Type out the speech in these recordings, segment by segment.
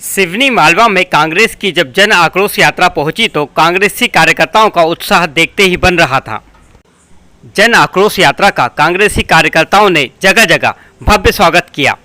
सिवनी मालवा में कांग्रेस की जब जन आक्रोश यात्रा पहुंची तो कांग्रेसी कार्यकर्ताओं का उत्साह देखते ही बन रहा था। जन आक्रोश यात्रा का कांग्रेसी कार्यकर्ताओं ने जगह जगह भव्य स्वागत किया।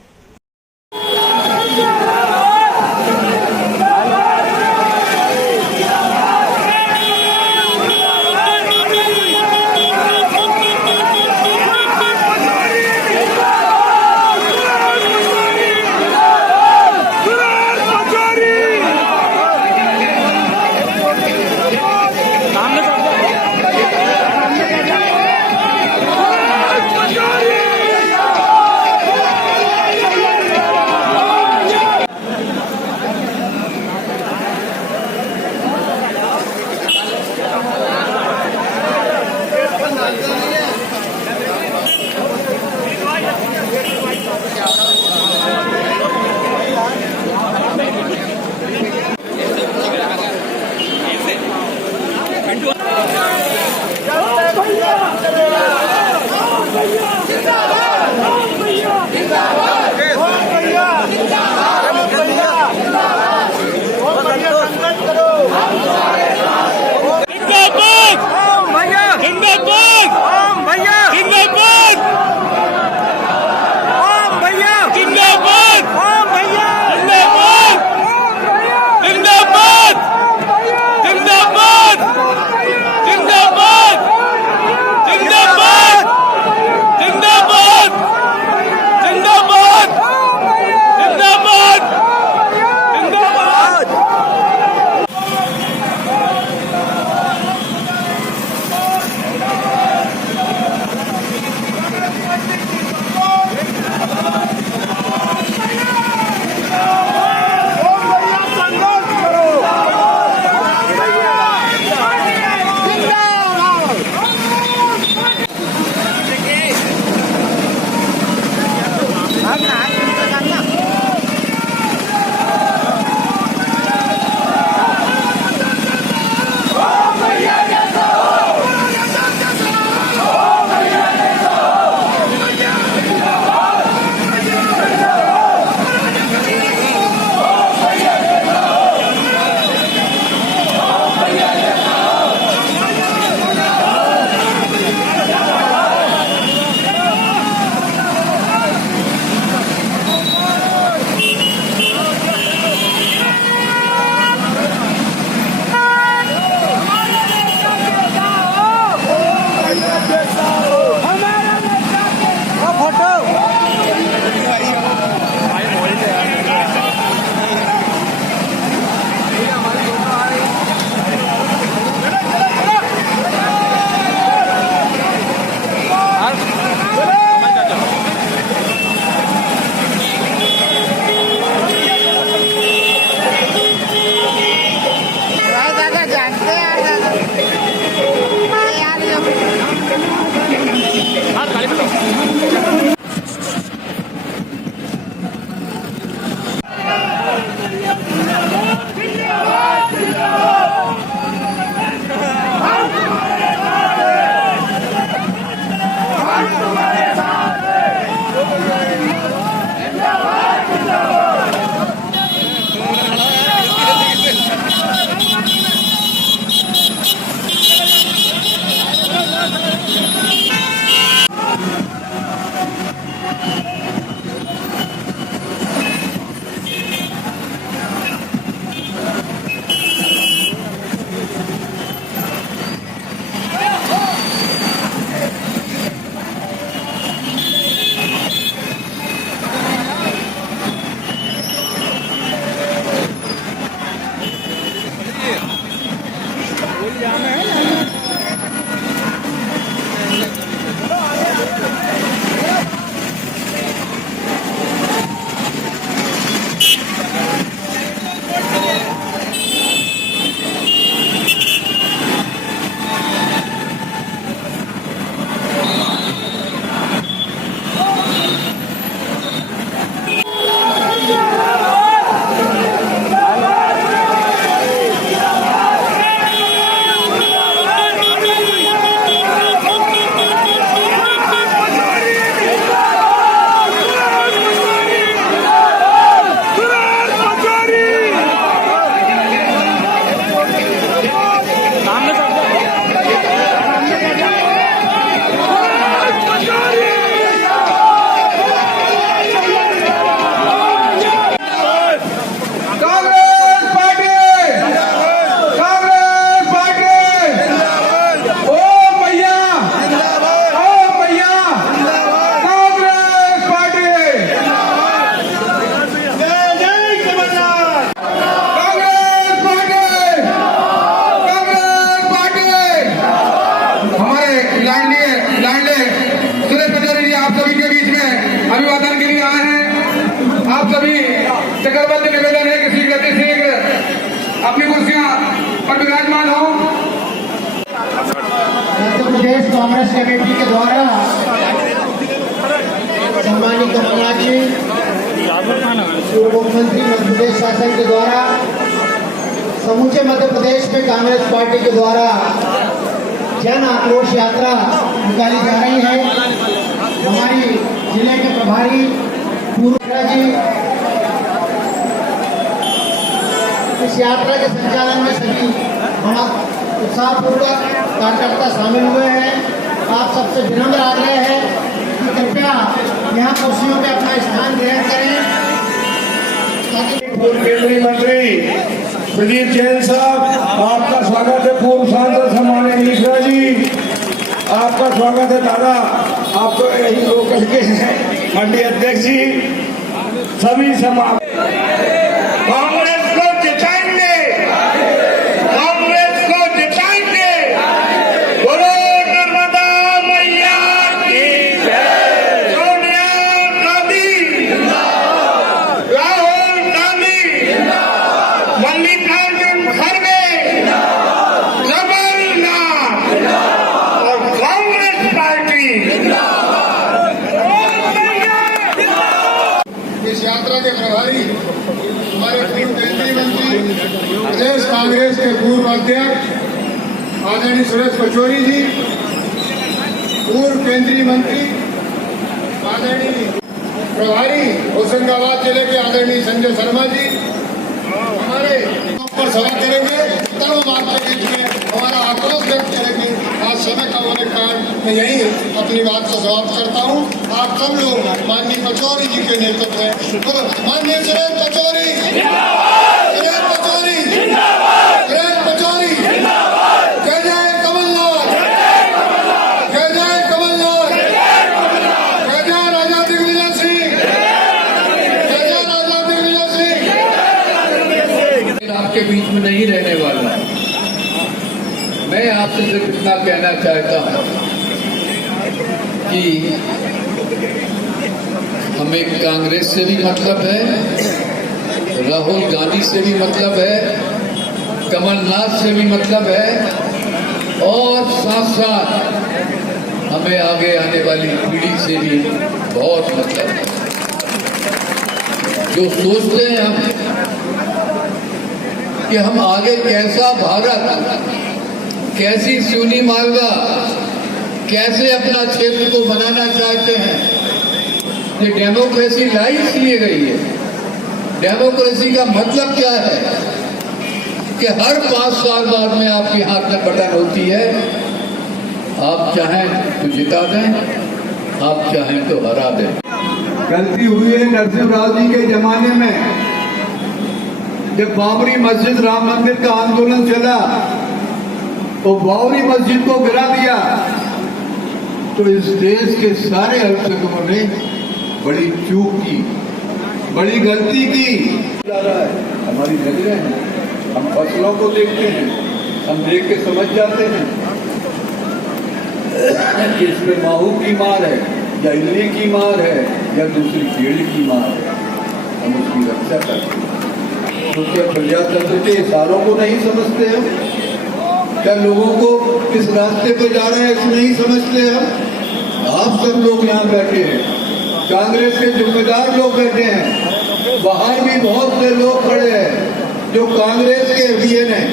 अपनी कुर्सियां पर विराजमान हो। मध्य प्रदेश कांग्रेस कमेटी के द्वारा सम्मानित कमलनाथ जी पूर्व मुख्यमंत्री मध्य प्रदेश शासन के द्वारा समूचे मध्य प्रदेश में कांग्रेस पार्टी के द्वारा जन आक्रोश यात्रा निकाली जा रही है। हमारी जिले के प्रभारी पूर्व जी इस यात्रा के संचालन में सभी बड़ा उत्साहपूर्वक कार्यकर्ता शामिल हुए हैं। आप सबसे विनम्र आग्रह है कि कृपया यहाँ कुर्सियों पे अपना स्थान ग्रहण करें। पूर्व केंद्रीय मंत्री प्रदीप जैन साहब, आपका स्वागत है। पूर्व सांसद सम्माननीय मिश्रा जी, आपका स्वागत है। दादा, आप तो यही लोकल के हैं। मंडी अध्यक्ष जी, सभी समाज कांग्रेस को जिताएंगे, कांग्रेस को जिताएंगे। बोलो नर्मदा मैया की जय। सोनिया गांधी जिंदाबाद, राहुल गांधी जिंदाबाद, मल्लिकार्जुन खड़गे जिंदाबाद, कमलनाथ जिंदाबाद और कांग्रेस पार्टी इस यात्रा के प्रभारी हमारे पूर्व केंद्रीय मंत्री प्रदेश कांग्रेस के पूर्व अध्यक्ष आदरणीय सुरेश पचौरी जी, पूर्व केंद्रीय मंत्री आदरणीय प्रभारी होशंगाबाद जिले के आदरणीय संजय शर्मा जी हमारे पर सभा करेंगे। तब हम आपके बीच में हमारा आक्रोश व्यक्त करेंगे। आज समय का होने के कारण मैं यही अपनी बात को समाप्त करता हूँ। आप सब लोग माननीय पचौरी जी के नेतृत्व में माननीय सुरेश पचौरी, सुरेश पचौरी, सुरेश पचौरी, जय जय कमलनाथ, जय जय कमलनाथ, जय जय राजा दिग्विजय सिंह, जय जय राजा दिग्विजय सिंह। आपके बीच में नहीं रहने वाला। मैं आपसे सिर्फ इतना कहना चाहता हूं कि हमें कांग्रेस से भी मतलब है, राहुल गांधी से भी मतलब है, कमलनाथ से भी मतलब है और साथ साथ हमें आगे आने वाली पीढ़ी से भी बहुत मतलब है। जो सोचते हैं हम कि हम आगे कैसा भारत, कैसी सुनी मालवा, कैसे अपना क्षेत्र को बनाना चाहते हैं। ये डेमोक्रेसी लाई इसलिए गई है। डेमोक्रेसी का मतलब क्या है कि हर 5 साल बाद में आपके हाथ में बटन होती है। आप चाहें तो जिता दें, आप चाहें तो हरा दें। गलती हुई है नरसिंहराव जी के जमाने में, जब बाबरी मस्जिद राम मंदिर का आंदोलन चला तो बाबरी मस्जिद को गिरा दिया, तो इस देश के सारे अल्पसंख्यकों ने बड़ी चूक की, बड़ी गलती की। हमारी नजरें हैं, हम फसलों को देखते हैं, हम देख के समझ जाते हैं कि इसमें माहू की मार है या इल्ली की मार है या दूसरी कीड़ी की मार है। हम उसकी रक्षा करते हैं। तो क्या प्रजातंत्र के इशारों को नहीं समझते हम? क्या लोगों को किस रास्ते पे जा रहे हैं इसको नहीं समझते हम? आप सब लोग यहाँ बैठे हैं, कांग्रेस के जिम्मेदार लोग बैठे हैं, बाहर भी बहुत से लोग खड़े हैं जो कांग्रेस के एमपीए हैं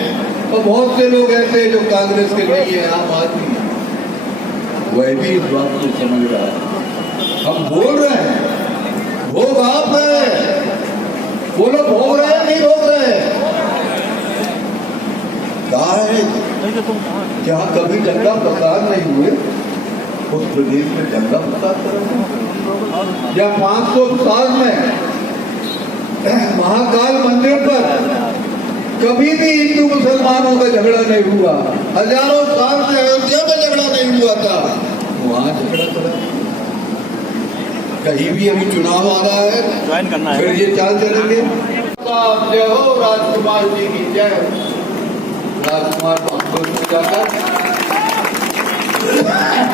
और बहुत से लोग ऐसे हैं जो कांग्रेस के नहीं है, आम आदमी। वह भी इस बात को समझ रहा है। हम बोल रहे हैं, भोग आप है, वो लोग भोग रहे हैं, नहीं भोग रहे हैं। कहा है जहाँ कभी दंगा फसाद नहीं हुए उस प्रदेश में दंगा फसाद करेंगे। या 500 साल में महाकाल मंदिर पर कभी भी हिंदू मुसलमानों का झगड़ा नहीं हुआ। हजारों साल से अयोध्या में झगड़ा नहीं हुआ था, वहां झगड़ा करा। कहीं भी अभी चुनाव आ रहा है, फिर ये चाल चलेंगे। जय हो राजकुमार जी की जय। राजकुमार को जाकर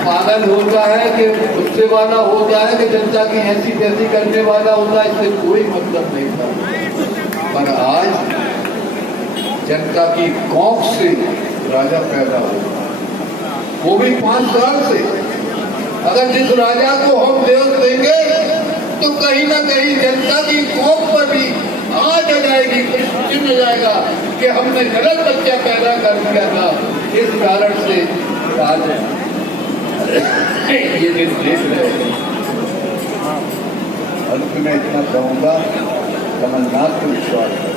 पागल होता है कि गुस्से वाला होता है कि जनता की ऐसी तैसी करने वाला होता है, इससे कोई मतलब नहीं था। पर आज जनता की कौख से राजा पैदा होगा, वो भी 5 साल से। अगर जिस राजा को हम देश देंगे तो कहीं ना कहीं जनता की कौख पर भी आँच आ जाएगी, चिन्ह हो जाएगा कि हमने गलत बच्चा पैदा कर दिया था। इस कारण से आज ये दिन देख रहे हैं। अंत में इतना कहूंगा, कमलनाथ को विश्वास है।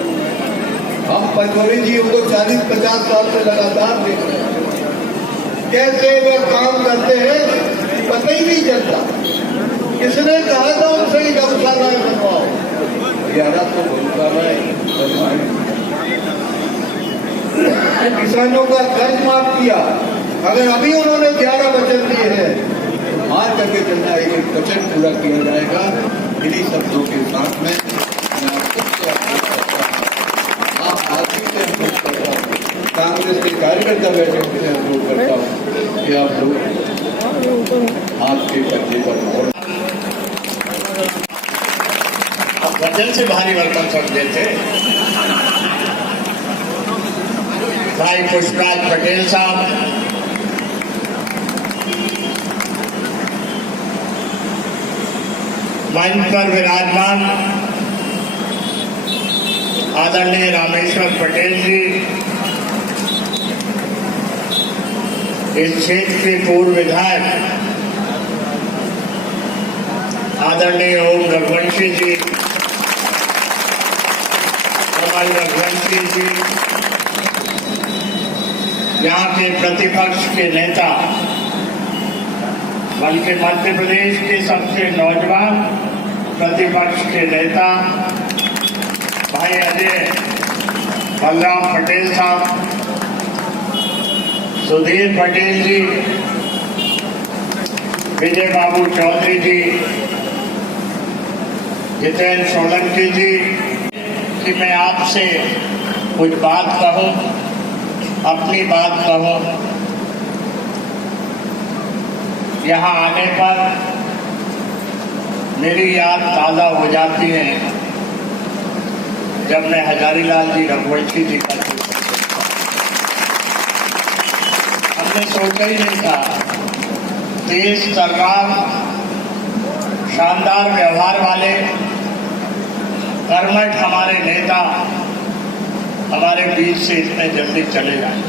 हम पचौरी जी उनको 40-50 साल से लगातार देख रहे हैं, कैसे वे काम करते हैं पता ही नहीं चलता। किसने कहा था उनसे ही गौशाला बनवाओ, 1100 गौशाला किसानों का कर्ज माफ किया। अगर अभी उन्होंने 11 वचन दिए हैं, मान करके चलना, एक वचन पूरा किया जाएगा। इन्हीं शब्दों के साथ में मैं आप आदमी से अनुरोध करता हूँ, कांग्रेस के कार्यकर्ता बैठे उनसे अनुरोध करता हूँ कि आप लोग आपके कंधे पर मोड़। वचन से भारी वेलकम समझे थे भाई पुष्पराज पटेल साहब, मंच पर विराजमान आदरणीय रामेश्वर पटेल जी, इस क्षेत्र के पूर्व विधायक आदरणीय ओम रघुवंशी जी, कमल रघुवंशी जी, यहाँ के प्रतिपक्ष के नेता, बल्कि मध्य प्रदेश के सबसे नौजवान प्रतिपक्ष के नेता भाई अजय बलराम पटेल साहब, सुधीर पटेल जी, विजय बाबू चौधरी जी, जितेंद्र सोलंकी जी, कि मैं आपसे कुछ बात कहूं, अपनी बात कहूं। यहाँ आने पर मेरी याद ताज़ा हो जाती है जब मैं हजारीलाल जी रघुवंशी जी का हमने सोचा ही नहीं था, तेज तर्रार, शानदार व्यवहार वाले, कर्मठ हमारे नेता हमारे बीच से इतने जल्दी चले जाए।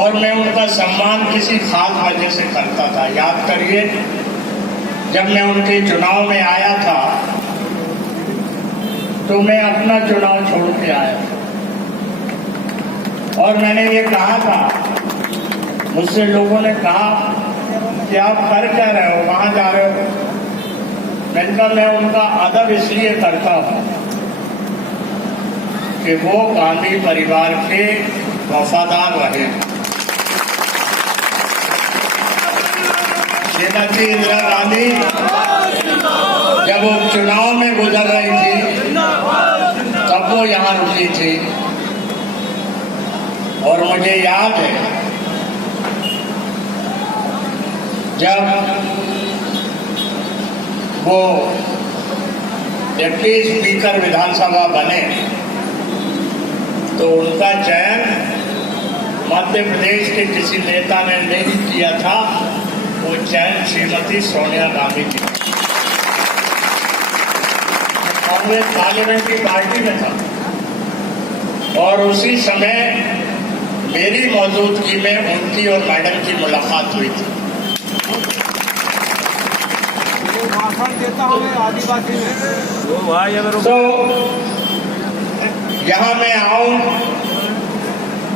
और मैं उनका सम्मान किसी खास वजह से करता था। याद करिए, जब मैं उनके चुनाव में आया था तो मैं अपना चुनाव छोड़ के आया और मैंने ये कहा था, मुझसे लोगों ने कहा कि आप कर क्या रहे हो, कहाँ जा रहे हो। मैंने कहा मैं उनका अदब इसलिए करता हूँ कि वो गांधी परिवार के वफादार रहे। श्रीमती इंदिरा गांधी जब वो चुनाव में गुजर रही थी तब वो यहाँ रुकी थी। और मुझे याद है जब वो डिप्टी स्पीकर विधानसभा बने तो उनका चयन मध्य प्रदेश के किसी नेता ने नहीं किया था, वो चयन श्रीमती सोनिया गांधी जी कांग्रेस पार्लियामेंट्री पार्टी में था। और उसी समय मेरी मौजूदगी में उनकी और मैडम की मुलाकात हुई थी। तो यहाँ मैं आऊं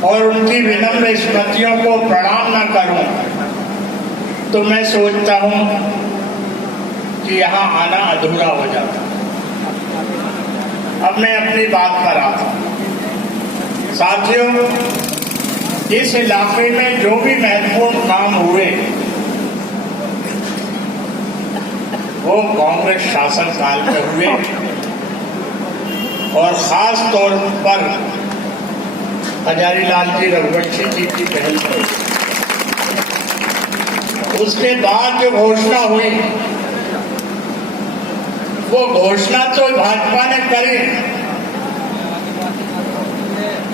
और उनकी विनम्र स्मृतियों को प्रणाम न करूं तो मैं सोचता हूं कि यहाँ आना अधूरा हो जाता। अब मैं अपनी बात पर आता हूं। साथियों, इस इलाके में जो भी महत्वपूर्ण काम हुए वो कांग्रेस शासन काल में हुए और खास तौर पर हजारीलाल जी रघुवंशी जी की पहल पर। उसके बाद जो घोषणा हुई वो घोषणा तो भाजपा ने करी,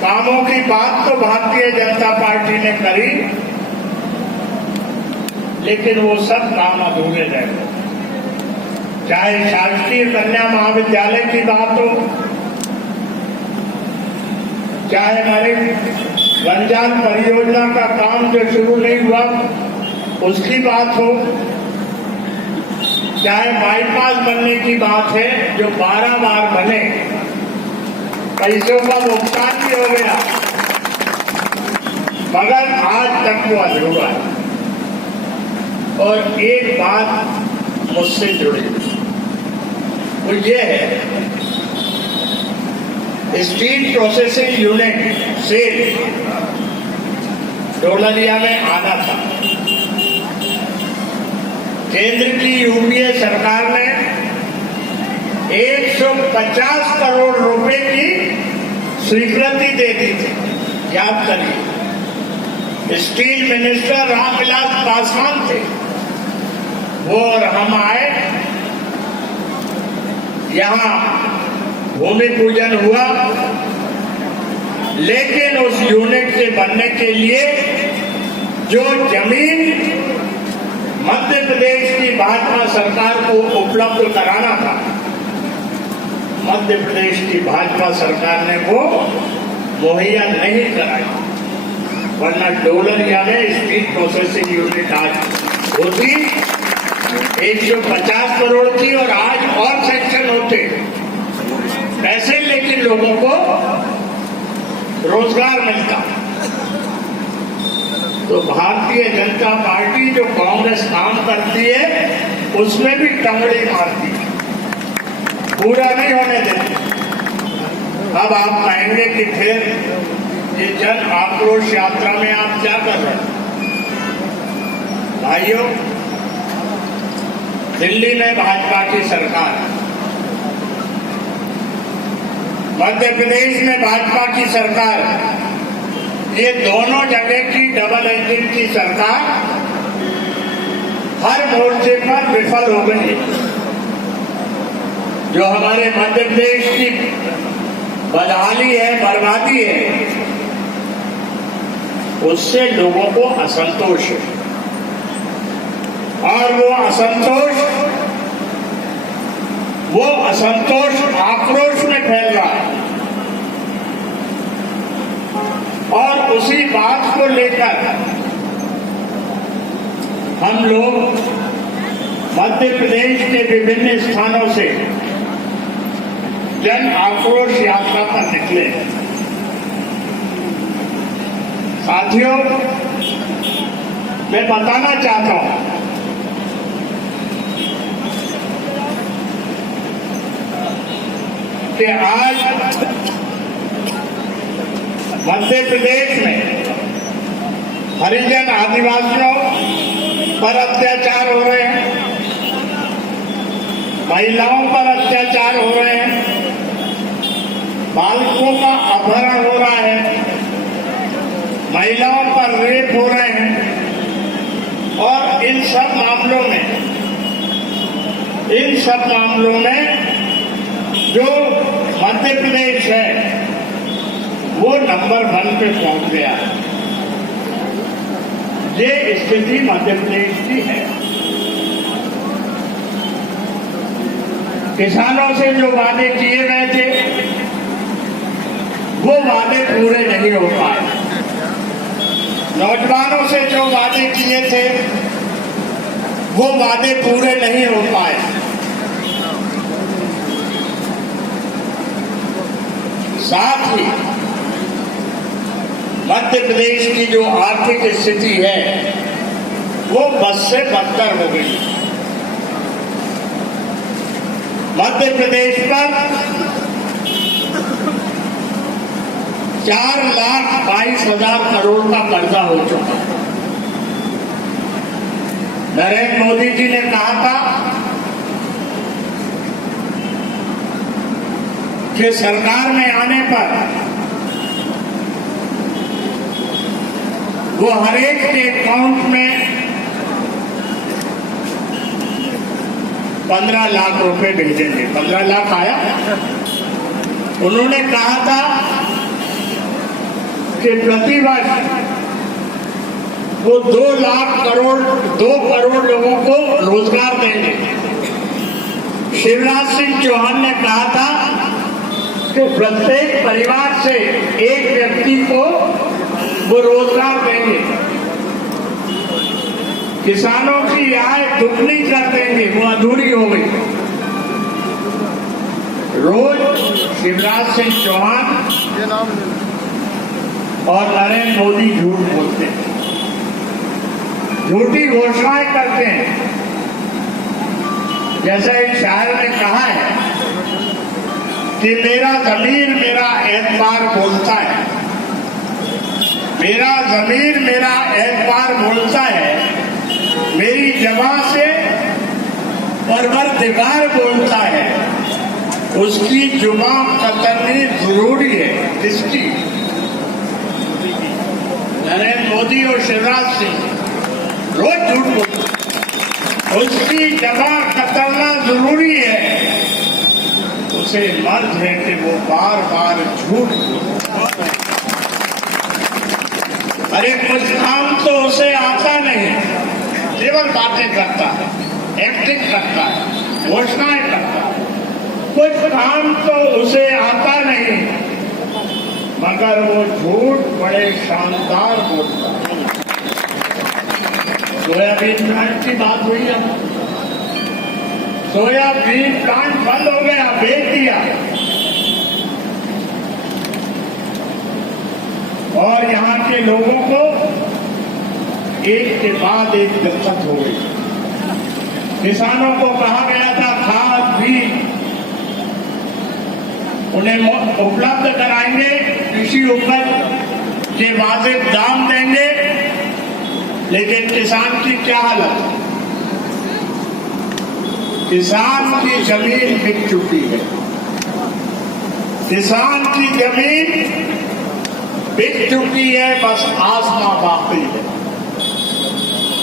कामों की बात तो भारतीय जनता पार्टी ने करी, लेकिन वो सब काम अधूरे रह गए। चाहे शासकीय कन्या महाविद्यालय की बात हो, चाहे हमारे गंजान परियोजना का काम जो शुरू नहीं हुआ उसकी बात हो, चाहे बाईपास बनने की बात है जो 12 बार बने, पैसों का भुगतान भी हो गया, मगर आज तक वो अधूरा है। और एक बात मुझसे जुड़ी, वो ये है, स्टील प्रोसेसिंग यूनिट से डोलरिया में आना था। केंद्र की यूपीए सरकार ने 150 करोड़ रुपए की स्वीकृति दे दी थी। याद करिए, स्टील मिनिस्टर रामविलास पासवान थे वो, और हम आए, यहां भूमि पूजन हुआ, लेकिन उस यूनिट के बनने के लिए जो जमीन मध्य प्रदेश की भाजपा सरकार को उपलब्ध कराना था, मध्य प्रदेश की भाजपा सरकार ने वो मुहैया नहीं कराई, वरना डोलरिया में स्टील प्रोसेसिंग यूनिट आज होती 150 करोड़ की, और आज और सेक्शन होते ऐसे, लेकिन लोगों को रोजगार मिलता। तो भारतीय जनता पार्टी जो कांग्रेस काम करती है उसमें भी टंगड़ी मारती है, पूरा नहीं होने देती। अब आप कहेंगे कि फिर ये जन आक्रोश यात्रा में आप क्या कर रहे हैं? भाइयों, दिल्ली में भाजपा की सरकार है, मध्य प्रदेश में भाजपा की सरकार है, ये दोनों जगह की डबल इंजन की सरकार हर मोर्चे पर विफल हो गई। जो हमारे मध्य प्रदेश की बदहाली है, बर्बादी है, उससे लोगों को असंतोष है, और वो असंतोष आक्रोश में फैल रहा है। और उसी बात को लेकर हम लोग मध्य प्रदेश के विभिन्न स्थानों से जन आक्रोश यात्रा पर निकले। साथियों, मैं बताना चाहता हूं कि आज मध्य प्रदेश में हरिजन आदिवासियों पर अत्याचार हो रहे हैं, महिलाओं पर अत्याचार हो रहे हैं, बालकों का अपहरण हो रहा है, महिलाओं पर रेप हो रहे हैं। और इन सब मामलों में जो मध्य प्रदेश है वो नंबर 1 पे पहुंच गया है। ये स्थिति मध्य प्रदेश की है। किसानों से जो वादे किए गए थे वो वादे पूरे नहीं हो पाए। नौजवानों से जो वादे किए थे वो वादे पूरे नहीं हो पाए। साथ ही मध्य प्रदेश की जो आर्थिक स्थिति है वो बद से बदतर हो गई। मध्य प्रदेश पर 4,22,000 करोड़ का कर्जा हो चुका है। नरेंद्र मोदी जी ने कहा था कि सरकार में आने पर वो हरेक के अकाउंट में 15 लाख रुपए भेजेंगे। 15 लाख आया। उन्होंने कहा था कि प्रतिवर्ष वो 2 करोड़ लोगों को रोजगार देंगे। शिवराज सिंह चौहान ने कहा था कि प्रत्येक परिवार से एक व्यक्ति को वो रोजगार देंगे, किसानों की आय दुगनी कर देंगे, वो अधूरी हो गई। रोज शिवराज सिंह चौहान और नरेंद्र मोदी झूठ बोलते हैं, झूठी घोषणाएं करते हैं। जैसा एक शायर ने कहा है कि मेरा ज़मीर मेरा एतबार बोलता है, मेरा ज़मीर मेरा एतबार बोलता है, मेरी ज़बान से परवरदिगार बोलता है, उसकी जुबान कतरनी जरूरी है। किसकी? नरेंद्र मोदी और शिवराज सिंह रोज झूठ बोलते, उसकी जबान कतरना जरूरी है। उसे मर्ज है कि वो बार बार झूठ बोलता। अरे कुछ काम तो उसे आता नहीं, केवल बातें करता है, एक्टिंग करता है, घोषणाएं करता है। कुछ काम तो उसे आता नहीं, मगर वो झूठ बड़े शानदार बोलता है। सोयाबीन प्लांट की बात हुई है, सोयाबीन प्लांट बंद हो गया, बेच दिया, और यहाँ के लोगों को एक के बाद एक दिक्कत हो गई। किसानों को कहा गया था खाद भी उन्हें उपलब्ध कराएंगे, कृषि उपज के वाजिब दाम देंगे, लेकिन किसान की क्या हालत? किसान की जमीन बिक चुकी है, किसान की जमीन बिक चुकी है, बस आसमां बाकी है।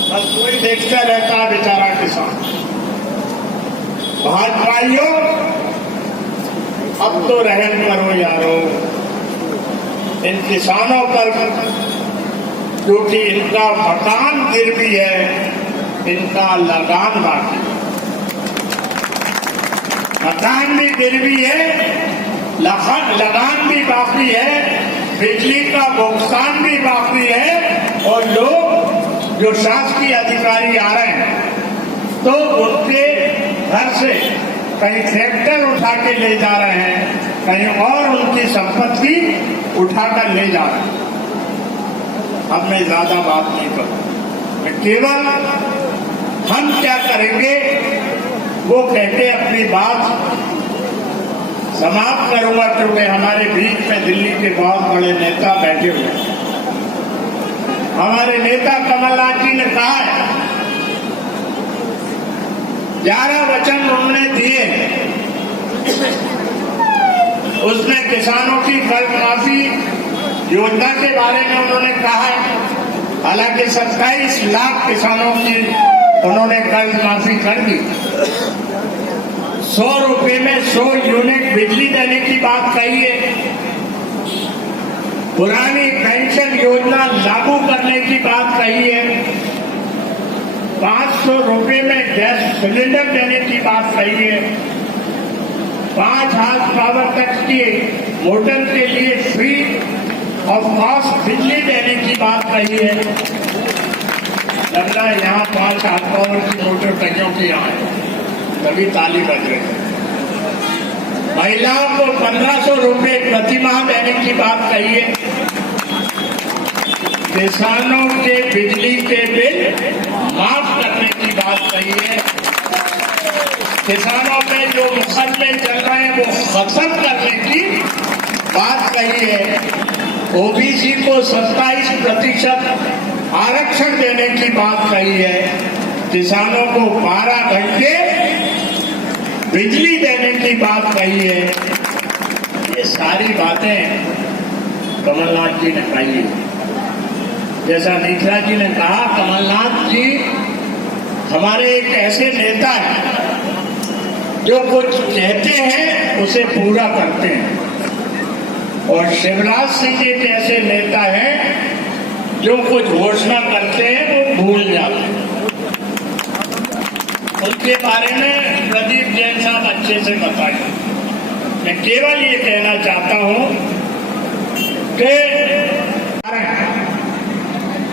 बस कोई देखता रहता है बेचारा किसान। भाजपाइयों, अब तो रहम करो यारो इन किसानों पर, क्योंकि इनका मकान गिरवी है, इनका लगान बाकी, मकान भी गिरवी है, लगान भी बाकी है, बिजली का भुगतान भी बाकी है, और लोग जो शासकीय अधिकारी आ रहे हैं तो उनके घर से कहीं ट्रैक्टर उठा के ले जा रहे हैं, कहीं और उनकी संपत्ति उठाकर ले जा रहे हैं। अब मैं ज्यादा बात नहीं करूं, मैं केवल हम क्या करेंगे वो कहते अपनी बात समाप्त करूंगा, क्योंकि हमारे बीच में दिल्ली के बहुत बड़े नेता बैठे हुए हैं। हमारे नेता कमलनाथ जी ने कहा है, 11 वचन उन्होंने दिए, उसमें किसानों की कर्ज माफी योजना के बारे में उन्होंने कहा है। हालांकि 27 लाख किसानों की उन्होंने कर्ज माफी कर दी। 100 रुपए में 100 यूनिट बिजली देने की बात कही है। पुरानी पेंशन योजना लागू करने की बात कही है। 500 रुपए में गैस सिलेंडर देने की बात कही है। 5 हाथ पावर तक की मोटर के लिए फ्री ऑफ कॉस्ट बिजली देने की बात कही है। लग रहा है यहाँ 5 हाथ पावर की मोटर कईयों की यहाँ है, तभी ताली बज रही है। महिलाओं को 1500 रुपए प्रति माह देने की बात कही है। किसानों के बिजली के बिल माफ करने की बात कही है। किसानों पे जो मुकदमे चल रहे हैं वो खत्म करने की बात कही है। ओबीसी को 27% आरक्षण देने की बात कही है। किसानों को 12 घंटे बिजली देने की बात कही है। ये सारी बातें कमलनाथ जी ने कही है। जैसा नीखरा जी ने कहा, कमलनाथ जी हमारे एक ऐसे नेता हैं जो कुछ कहते हैं उसे पूरा करते हैं। और शिवराज सिंह एक ऐसे नेता हैं जो कुछ घोषणा करते हैं वो भूल जाते हैं। उनके बारे में प्रदीप जैन साहब अच्छे से बताएं। मैं केवल ये कहना चाहता हूं कि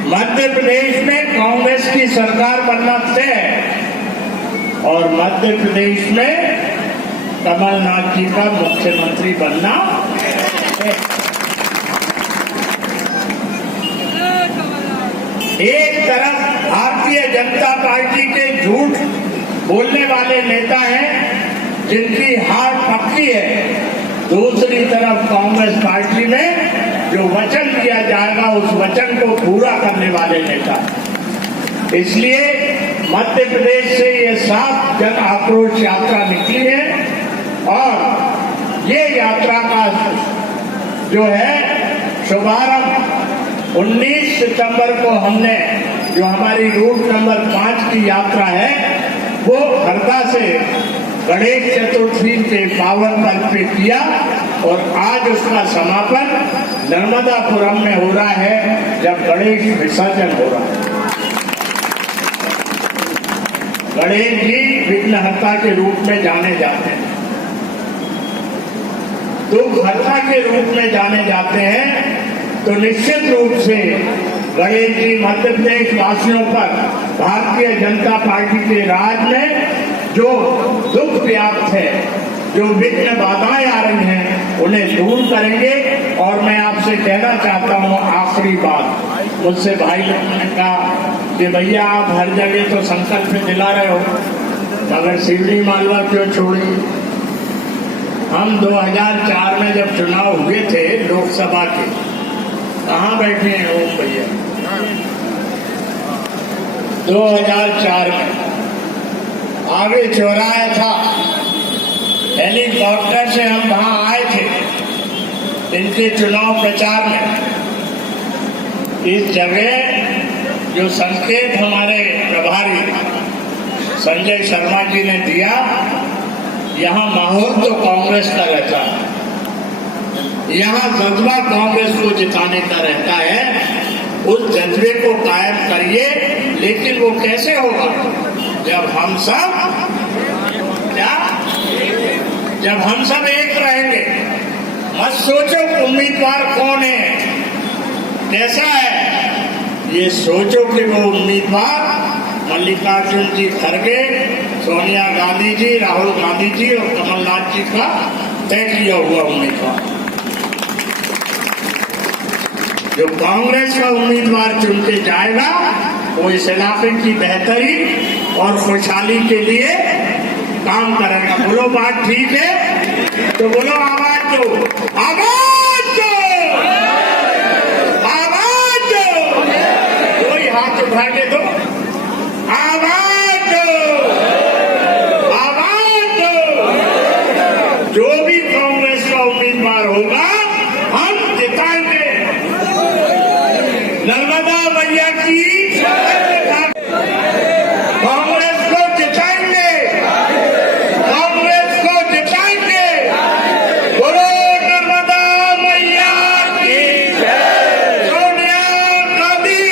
मध्य प्रदेश में कांग्रेस की सरकार बनना तय है और मध्य प्रदेश में कमलनाथ जी का मुख्यमंत्री बनना है। एक तरफ भारतीय जनता पार्टी के झूठ बोलने वाले नेता हैं जिनकी हार पक्की है, दूसरी तरफ कांग्रेस पार्टी में जो वचन दिया जाएगा उस वचन को पूरा करने वाले नेता। इसलिए मध्य प्रदेश से ये साफ जन आक्रोश यात्रा निकली है और ये यात्रा का जो है शुभारंभ 19 सितंबर को हमने जो हमारी रूट नंबर 5 की यात्रा है वो हरदा से गणेश चतुर्थी के पावन पर्व पे किया और आज उसका समापन नर्मदापुरम में हो रहा है जब गणेश विसर्जन हो रहा है। गणेश जी विघ्नहर्ता के रूप में जाने जाते हैं, दुखहर्ता के रूप में जाने जाते हैं, तो निश्चित रूप से गणेश जी मध्य प्रदेश वासियों पर भारतीय जनता पार्टी के राज में जो दुख व्याप्त है, जो विघ्न बाधाएं आ रही हैं उन्हें दूर करेंगे। और मैं आपसे कहना चाहता हूं आखिरी बात, मुझसे भाई लोगों ने कहा कि भैया आप हर जगह तो संकल्प दिला रहे हो मगर शिवड़ी मालवा क्यों छोड़ी। हम 2004 में जब चुनाव हुए थे लोकसभा के, कहाँ बैठे हैं ओम भैया, 2004 में आगे चौराहा था, हेलीकॉप्टर से हम वहां आए थे इनके चुनाव प्रचार में। इस जगह जो संकेत हमारे प्रभारी संजय शर्मा जी ने दिया, यहाँ माहौल तो कांग्रेस का रहता है, यहाँ जज्बा कांग्रेस को जिताने का रहता है, उस जज्बे को कायम करिए। लेकिन वो कैसे होगा जब हम सब एक रहेंगे। मत सोचो उम्मीदवार कौन है कैसा है, ये सोचो कि वो उम्मीदवार मल्लिकार्जुन जी खड़गे, सोनिया गांधी जी, राहुल गांधी जी और कमलनाथ जी का तय किया हुआ उम्मीदवार। जो कांग्रेस का उम्मीदवार चुन के जाएगा वो इस इलाके की बेहतरी और खुशहाली के लिए काम करेगा। बोलो बात ठीक है तो बोलो आवाज दो, आवाज दो, आवाज दो, कोई हाथ उठा के दो, आवाज दो, आवाज दो। जो भी कांग्रेस का उम्मीदवार होगा हम जिताएंगे। नर्मदा मैया की कांग्रेस को जिताएंगे, कांग्रेस को जिताएंगे। बोलो नर्मदा मैया की सोनिया गांधी,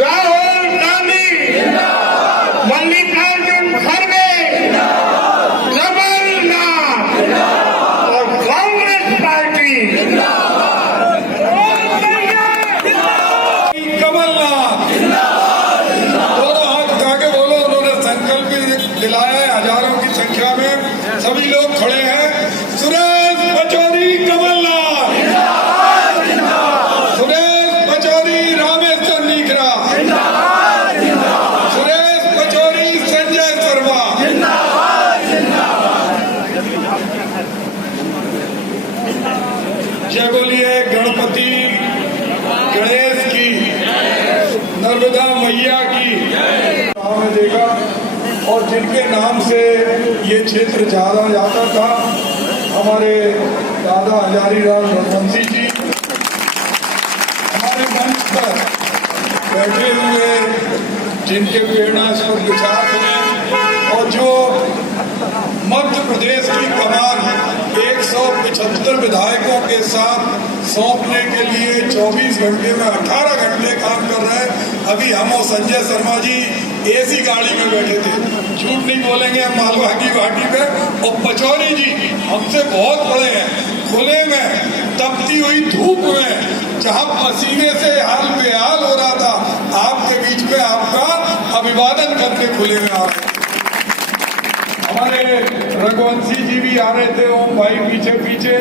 राहुल गांधी, मल्लिकार्जुन खड़गे, कमलनाथ और कांग्रेस पार्टी। कमलनाथ दोनों हाथ उठा के बोलो। उन्होंने संकल्प भी दिलाया है, हजारों की संख्या में सभी लोग खड़े हैं। सुरेश पचौरी कमलनाथ, सुरेश पचौरी रामेश्वर नीकरा, सुरेश पचौरी संजय शर्मा। जय बोलिए गणपति गणेश की, नर्मदा मैया की। हमने देखा और जिनके नाम से ये क्षेत्र जाना जाता था, हमारे दादा हजारीलाल रघुवंशी जी हमारे मंच पर बैठे हुए, जिनके प्रेरणास्पद विचार थे और जो मध्य प्रदेश की कमान 175 विधायक के साथ सौंपने के लिए 24 घंटे में 18 घंटे काम कर रहे हैं। अभी हम और संजय शर्मा जी एसी गाड़ी में बैठे थे, झूठ नहीं बोलेंगे, हम मालवा की घाटी पे। और पचौरी जी हमसे बहुत बड़े हैं, खुले में तपती हुई धूप में, जहां पसीने से हाल बेहाल हो रहा था, आपके बीच में आपका अभिवादन करके खुले में आ रहे। हमारे रघुवंशी जी भी आ रहे थे, ओम भाई पीछे पीछे,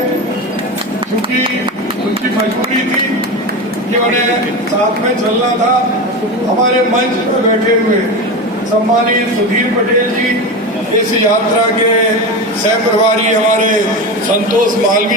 क्योंकि उनकी मजबूरी थी कि उन्हें साथ में चलना था। हमारे मंच पर बैठे हुए सम्मानित सुधीर पटेल जी, इस यात्रा के सह प्रभारी हमारे संतोष मालवीय